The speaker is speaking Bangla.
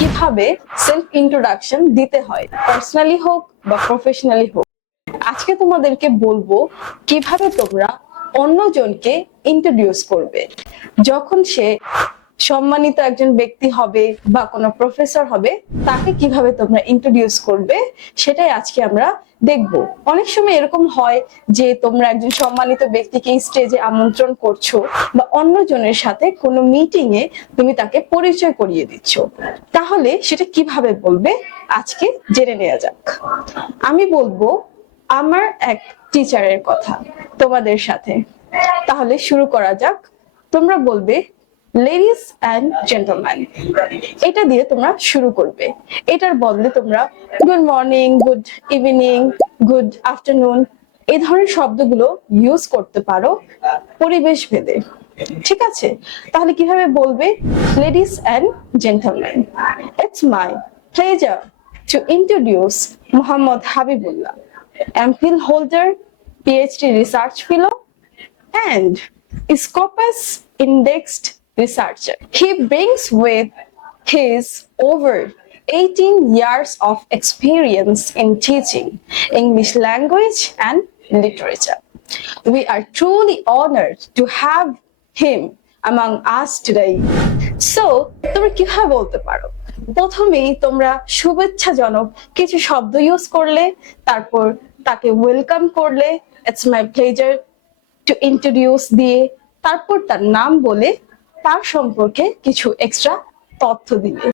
কিভাবে সেলফ ইন্ট্রোডাকশন দিতে হয়, পার্সোনালি হোক বা প্রফেশনালি হোক। আজকে তোমাদেরকে বলবো কিভাবে তোমরা অন্যজনকে ইন্ট্রোডিউস করবে যখন সে সম্মানিত একজন ব্যক্তি হবে বা কোনো প্রফেসর হবে, তাকে কিভাবে তোমরা ইন্ট্রোডিউস করবে সেটাই আজকে আমরা দেখব। অনেক সময় এরকম হয় যে তোমরা একজন সম্মানিত ব্যক্তিকে স্টেজে আমন্ত্রণ করছো বা অন্যজনের সাথে কোনো মিটিং এ তুমি তাকে পরিচয় করিয়ে দিচ্ছ, তাহলে সেটা কিভাবে বলবে আজকে জেনে নেওয়া যাক। আমি বলবো আমার এক টিচারের কথা তোমাদের সাথে। তাহলে শুরু করা যাক। তোমরা বলবে লেডিস অ্যান্ড জেন্টলম্যান, এটা দিয়ে তোমরা শুরু করবে। এটার বদলে তোমরা good morning, good evening, good afternoon এই ধরনের শব্দগুলো ইউজ করতে পারো পরিবেশ ভেদে। ঠিক আছে, তাহলে কিভাবে বলবে? Ladies and gentleman, it's my pleasure to introduce Muhammad Habibullah, MPhil holder, PhD research fellow, and Scopus indexed researcher. He brings with his over 18 years of experience in teaching English language and literature. We are truly honored to have him among us today. So, তোমরা কিভাবে বলতে পারো? প্রথমেই তোমরা শুভেচ্ছাজনক কিছু শব্দ ইউজ করলে, তারপর তাকে ওয়েলকাম করলে, it's my pleasure to introduce দিয়ে, তারপর তার নাম বলে তার সম্পর্কে কিছু এক্সট্রা তথ্য দিলে।